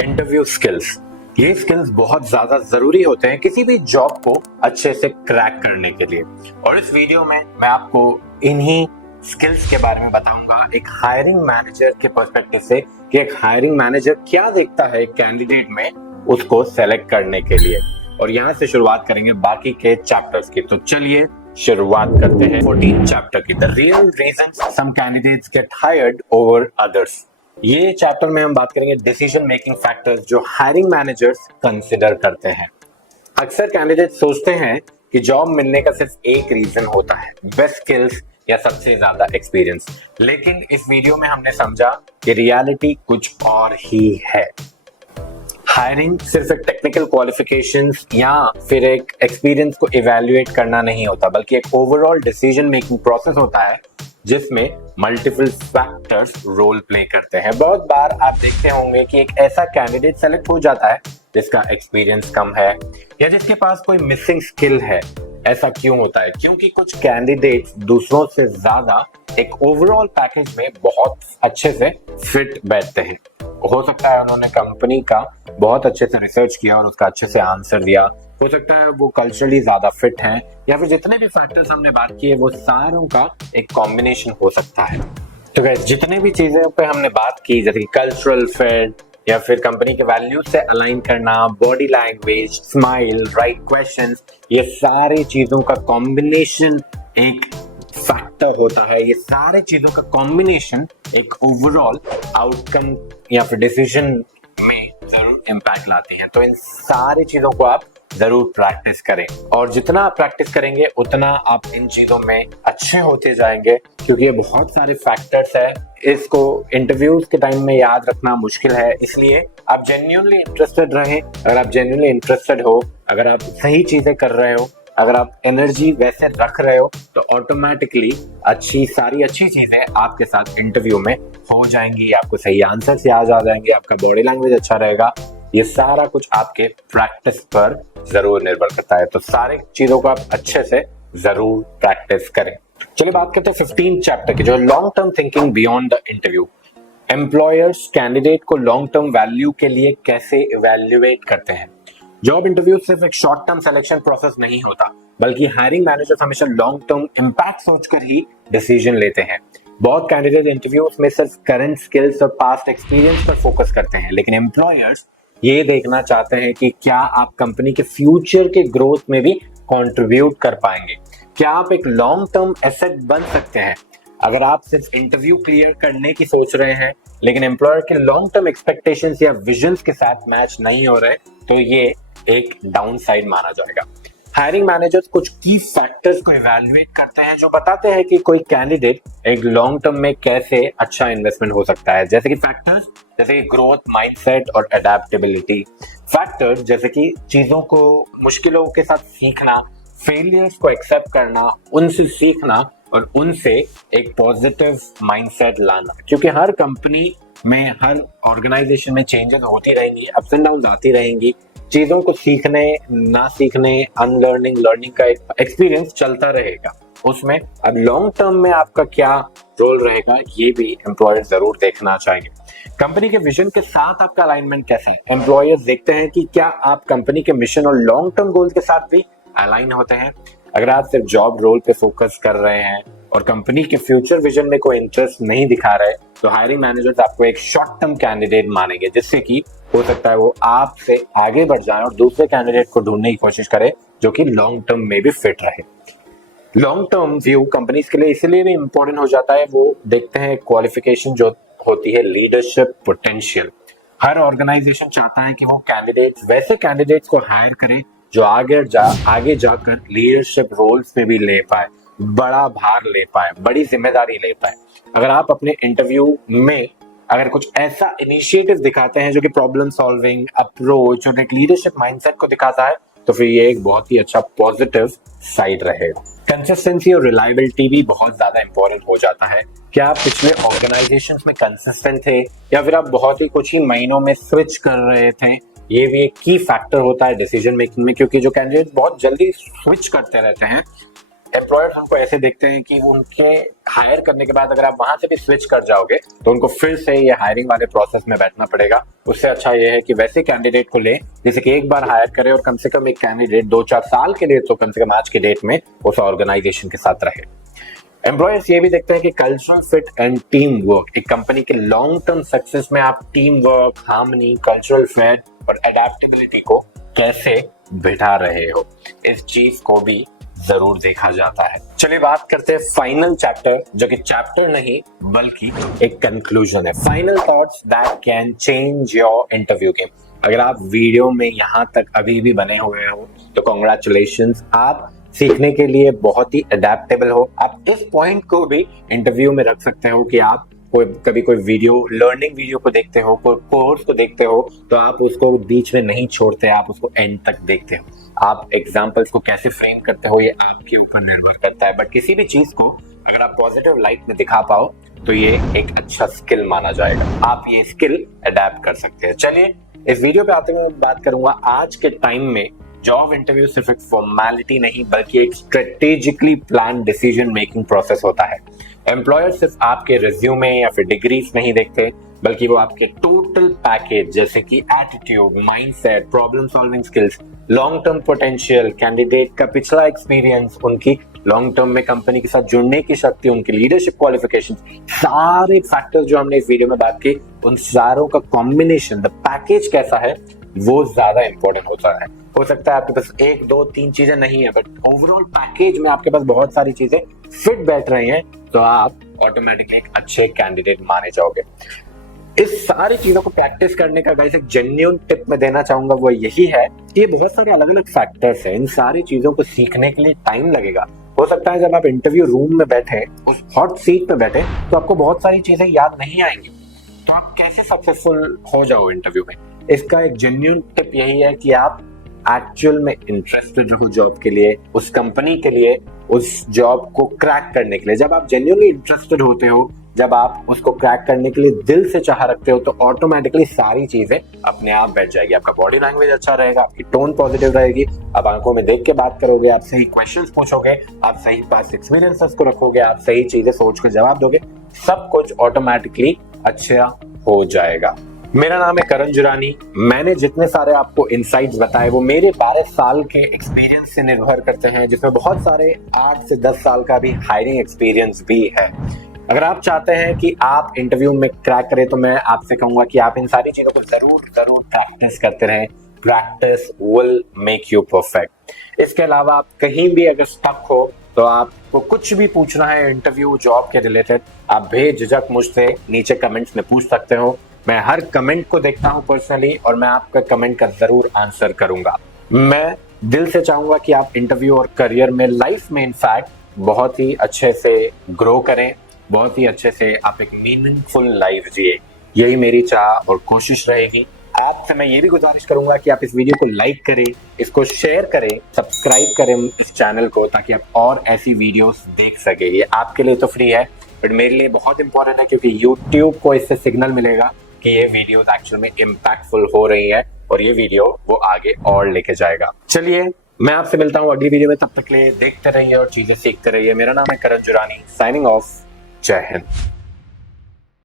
Interview skills, ये skills बहुत ज्यादा जरूरी होते हैं किसी भी जॉब को अच्छे से क्रैक करने के लिए। और इस वीडियो में मैं आपको इन्हीं स्किल्स के बारे में बताऊंगा एक हायरिंग मैनेजर के पर्सपेक्टिव से कि एक हायरिंग मैनेजर क्या देखता है एक कैंडिडेट में उसको सेलेक्ट करने के लिए। और यहाँ से शुरुआत करेंगे बाकी के चैप्टर्स की। तो चलिए शुरुआत करते हैं 14 चैप्टर की, the real reasons some candidates get hired over others. ये चैप्टर में हम बात करेंगे डिसीजन मेकिंग फैक्टर्स जो हायरिंग मैनेजर्स कंसिडर करते हैं। अक्सर कैंडिडेट सोचते हैं कि जॉब मिलने का सिर्फ एक रीजन होता है, बेस्ट स्किल्स या सबसे ज्यादा एक्सपीरियंस। लेकिन इस वीडियो में हमने समझा कि रियलिटी कुछ और ही है। हायरिंग सिर्फ एक टेक्निकल क्वालिफिकेशंस या फिर एक एक्सपीरियंस को इवैल्यूएट करना नहीं होता, बल्कि एक ओवरऑल डिसीजन मेकिंग प्रोसेस होता है जिसमें मल्टीपल फैक्टर्स रोल प्ले करते हैं। बहुत बार आप देखते होंगे कि एक ऐसा कैंडिडेट सेलेक्ट हो जाता है जिसका एक्सपीरियंस कम है या जिसके पास कोई मिसिंग स्किल है। ऐसा क्यों होता है? क्योंकि कुछ कैंडिडेट्स दूसरों से ज्यादा एक ओवरऑल पैकेज में बहुत अच्छे से फिट बैठते हैं। हो सकता है उन्होंने कंपनी का बहुत अच्छे से रिसर्च किया और उसका अच्छे से आंसर दिया, हो सकता है वो कल्चरली ज्यादा फिट हैं, या फिर जितने भी फैक्टर्स हमने बात किए वो सारों का एक कॉम्बिनेशन हो सकता है। तो गाइस, जितने भी चीजें पे हमने बात की जैसे कि कल्चरल फिट या फिर कंपनी के वैल्यूज से अलाइन करना, body language, smile, right questions, ये सारी चीजों का कॉम्बिनेशन एक फैक्टर होता है। ये सारे चीजों का कॉम्बिनेशन एक ओवरऑल आउटकम या फिर डिसीजन में जरूर इम्पैक्ट लाती है। तो इन सारी चीजों को आप जरूर प्रैक्टिस करें, और जितना आप प्रैक्टिस करेंगे उतना आप इन चीजों में अच्छे होते जाएंगे, क्योंकि ये बहुत सारे फैक्टर्स है। इसको इंटरव्यूज के टाइम में याद रखना मुश्किल है, इसलिए आप जेन्युइनली इंटरेस्टेड रहें। अगर आप जेन्युइनली इंटरेस्टेड हो, अगर आप सही चीजें कर रहे हो, अगर आप एनर्जी वैसे रख रहे हो, तो ऑटोमेटिकली सारी अच्छी चीजें आपके साथ इंटरव्यू में हो जाएंगी। आपको सही आंसर याद आ जाएंगे, आपका बॉडी लैंग्वेज अच्छा रहेगा। ये सारा कुछ आपके प्रैक्टिस पर जरूर निर्भर करता है। तो सारी चीजों को आप अच्छे से जरूर प्रैक्टिस करें। चलिए बात करते हैं 15 चैप्टर की, जो long term thinking beyond the interview. Employers candidate को लॉन्ग टर्म वैल्यू के लिए कैसे इवेल्युएट करते हैं। जॉब इंटरव्यू सिर्फ एक शॉर्ट टर्म सिलेक्शन प्रोसेस नहीं होता, बल्कि हायरिंग मैनेजर्स हमेशा लॉन्ग टर्म इम्पैक्ट सोचकर ही डिसीजन लेते हैं। बहुत कैंडिडेट इंटरव्यूज में सिर्फ करंट स्किल्स और पास्ट एक्सपीरियंस पर फोकस करते हैं, लेकिन एम्प्लॉयर्स ये देखना चाहते हैं कि क्या आप कंपनी के फ्यूचर के ग्रोथ में भी कंट्रीब्यूट कर पाएंगे, क्या आप एक लॉन्ग टर्म एसेट बन सकते हैं। अगर आप सिर्फ इंटरव्यू क्लियर करने की सोच रहे हैं लेकिन एम्प्लॉयर के लॉन्ग टर्म एक्सपेक्टेशंस या विजन्स के साथ मैच नहीं हो रहे, तो ये एक डाउन साइड माना जाएगा। हायरिंग मैनेजर्स कुछ की फैक्टर्स को इवैल्यूएट करते हैं जो बताते हैं कि कोई कैंडिडेट एक लॉन्ग टर्म में कैसे अच्छा इन्वेस्टमेंट हो सकता है। जैसे कि फैक्टर्स जैसे कि ग्रोथ माइंडसेट और अडेप्टेबिलिटी। फैक्टर्स जैसे कि चीजों को, मुश्किलों के साथ सीखना, फेलियर्स को एक्सेप्ट करना, उनसे सीखना और उनसे एक पॉजिटिव माइंडसेट लाना। क्योंकि हर कंपनी में, हर ऑर्गेनाइजेशन में चेंजेस होती रहेंगी, अप्स एंड डाउन आती रहेंगी। चीजों को सीखने, ना सीखने, अनलर्निंग, लर्निंग का एक एक्सपीरियंस चलता रहेगा। उसमें अब लॉन्ग टर्म में आपका क्या रोल रहेगा, ये भी एम्प्लॉयर जरूर देखना चाहिए। कंपनी के विजन के साथ आपका अलाइनमेंट कैसा है। एम्प्लॉयर्स देखते हैं कि क्या आप कंपनी के मिशन और लॉन्ग टर्म गोल के साथ भी अलाइन होते हैं। अगर आप सिर्फ जॉब रोल पे फोकस कर रहे हैं और कंपनी के फ्यूचर विजन में कोई इंटरेस्ट नहीं दिखा रहे, तो हायरिंग मैनेजर्स आपको एक शॉर्ट टर्म कैंडिडेट मानेंगे, जिससे कि हो सकता है वो आपसे आगे बढ़ जाए और दूसरे कैंडिडेट को ढूंढने की कोशिश करे जो कि लॉन्ग टर्म में भी फिट रहे। लॉन्ग टर्म व्यू कंपनीज के लिए इसलिए भी इंपॉर्टेंट हो जाता है, वो देखते हैं क्वालिफिकेशन जो होती है लीडरशिप पोटेंशियल। हर ऑर्गेनाइजेशन चाहता है कि वो वैसे कैंडिडेट्स को हायर करे जो आगे जाकर लीडरशिप रोल्स में भी ले पाए, बड़ा भार ले पाए, बड़ी जिम्मेदारी ले पाए। अगर आप अपने इंटरव्यू में अगर कुछ ऐसा इनिशिएटिव दिखाते हैं जो कि प्रॉब्लम सॉल्विंग अप्रोच और एक लीडरशिप माइंडसेट को दिखाता है, तो फिर ये एक बहुत ही अच्छा पॉजिटिव साइड रहेगा। कंसिस्टेंसी और रिलायबिलिटी भी बहुत ज्यादा इंपॉर्टेंट हो जाता है। क्या आप पिछले ऑर्गेनाइजेशंस में कंसिस्टेंट थे या फिर आप बहुत ही कुछ ही महीनों में स्विच कर रहे थे। ये भी एक की फैक्टर होता है डिसीजन मेकिंग में, क्योंकि जो कैंडिडेट बहुत जल्दी स्विच करते रहते हैं एम्प्लॉयर्स हमको ऐसे देखते हैं कि वो उनके हायर करने के बाद अगर आप वहां से भी स्विच कर जाओगे तो उनको फिर से ये हायरिंग वाले प्रोसेस में बैठना पड़ेगा। उससे अच्छा ये है कि वैसे कैंडिडेट को ले जैसे कि एक बार हायर करे और कम से कम एक कैंडिडेट 2-4 साल के लिए तो कम से कम आज के डेट में उस ऑर्गेनाइजेशन के साथ रहे। एम्प्लॉयर्स ये भी देखते हैं कि cultural fit and team work, एक कंपनी के लॉन्ग टर्म सक्सेस में आप team work, harmony, cultural fit और अडेप्टेबिलिटी को कैसे बिठा रहे हो, इस चीज को भी जरूर देखा जाता है। चलिए बात करते हैं फाइनल चैप्टर, जो कि चैप्टर नहीं बल्कि एक कंक्लूजन है। Final thoughts that can change your interview game. अगर आप वीडियो में यहाँ तक अभी भी बने हुए हो तो कॉन्ग्रेचुलेशंस, आप सीखने के लिए बहुत ही अडेप्टेबल हो। आप इस पॉइंट को भी इंटरव्यू में रख सकते हो कि आप कभी कोई वीडियो, लर्निंग वीडियो को देखते हो, कोई कोर्स को देखते हो तो आप उसको बीच में नहीं छोड़ते, आप उसको एंड तक देखते हो। आप एग्जाम्पल्स को कैसे फ्रेम करते हो ये आपके ऊपर निर्भर करता है, बट किसी भी चीज को अगर आप पॉजिटिव लाइट में दिखा पाओ तो ये एक अच्छा स्किल माना जाएगा। आप ये स्किल अडेप्ट कर सकते हैं। चलिए इस वीडियो पे आते हुए बात करूंगा आज के टाइम में जॉब इंटरव्यू सिर्फ एक फॉर्मेलिटी नहीं बल्कि एक strategically plan decision making process होता है। एम्प्लॉयर सिर्फ आपके रिज्यूमे या फिर डिग्रीज नहीं देखते बल्कि वो आपके टोटल पैकेज जैसे कि attitude, mindset, problem solving skills, long term potential, candidate का पिछला एक्सपीरियंस, उनकी लॉन्ग टर्म में कंपनी के साथ जुड़ने की शक्ति, उनकी लीडरशिप क्वालिफिकेशन, सारे फैक्टर्स जो हमने इस वीडियो में बात की उन सारों का कॉम्बिनेशन, द पैकेज कैसा है वो ज्यादा इंपॉर्टेंट होता है। हो सकता है आपके पास 1, 2, 3 चीजें नहीं है बट ओवरऑल पैकेज में आपके पास बहुत सारी चीजें फिट बैठ रही हैं तो आप ऑटोमेटिकली एक अच्छे कैंडिडेट माने जाओगे। इस सारी चीजों को प्रैक्टिस करने का गाइस एक जेन्युइन टिप मैं देना चाहूंगा वो यही है कि ये बहुत सारे अलग अलग फैक्टर्स हैं। इन सारी चीजों को सीखने के लिए टाइम लगेगा। हो सकता है जब आप इंटरव्यू रूम में बैठे, उस हॉट सीट में बैठे तो आपको बहुत सारी चीजें याद नहीं आएंगी, तो आप कैसे सक्सेसफुल हो जाओ इंटरव्यू में। इसका एक जेन्युइन टिप यही है कि आप एक्चुअल में इंटरेस्टेड रहो जॉब के लिए, उस कंपनी के लिए, उस जॉब को क्रैक करने के लिए। जब आप जेन्युइनली इंटरेस्टेड होते हो, जब आप उसको क्रैक करने के लिए दिल से चाह रखते हो तो ऑटोमेटिकली सारी चीजें अपने आप बैठ जाएगी। आपका बॉडी लैंग्वेज अच्छा रहेगा, आपकी टोन पॉजिटिव रहेगी, आप आंखों में देख के बात करोगे, आप सही क्वेश्चंस पूछोगे, आप सही पास्ट एक्सपीरियंसेस को रखोगे, आप सही चीजें सोच कर जवाब दोगे, सब कुछ ऑटोमेटिकली अच्छा हो जाएगा। मेरा नाम है करण जुरानी। मैंने जितने सारे आपको इनसाइट्स बताए वो मेरे 12 साल के एक्सपीरियंस से निर्भर करते हैं, जिसमें बहुत सारे 8 से 10 साल का भी हायरिंग एक्सपीरियंस भी है। अगर आप चाहते हैं कि आप इंटरव्यू में क्रैक करें तो मैं आपसे कहूंगा कि आप इन सारी चीजों को जरूर प्रैक्टिस करते रहें। Practice will make you perfect. इसके अलावा आप कहीं भी अगर स्टक हो तो आपको कुछ भी पूछना है इंटरव्यू, जॉब के रिलेटेड, आप बेझिझक मुझसे नीचे कमेंट्स में पूछ सकते हो। मैं हर कमेंट को देखता हूं पर्सनली और मैं आपका कमेंट का जरूर आंसर करूंगा। मैं दिल से चाहूंगा कि आप इंटरव्यू और करियर में, लाइफ में इनफैक्ट बहुत ही अच्छे से ग्रो करें, बहुत ही अच्छे से आप एक मीनिंगफुल लाइफ जिए। यही मेरी चाह और कोशिश रहेगी। आपसे मैं ये भी गुजारिश करूंगा कि आप इस वीडियो को लाइक करें, इसको शेयर करें, सब्सक्राइब करें इस चैनल को ताकि आप और ऐसी वीडियोस देख सके। ये आपके लिए तो फ्री है बट मेरे लिए बहुत इंपॉर्टेंट है क्योंकि यूट्यूब को इससे सिग्नल मिलेगा कि ये वीडियोस एक्चुअल में इम्पैक्टफुल हो रही है और ये वीडियो वो आगे और लेके जाएगा। चलिए मैं आपसे मिलता हूँ अगली वीडियो में, तब तक के लिए देखते रहिए और चीजें सीखते रहिए। मेरा नाम है करण जुरानी, साइनिंग ऑफ। जय हिंद।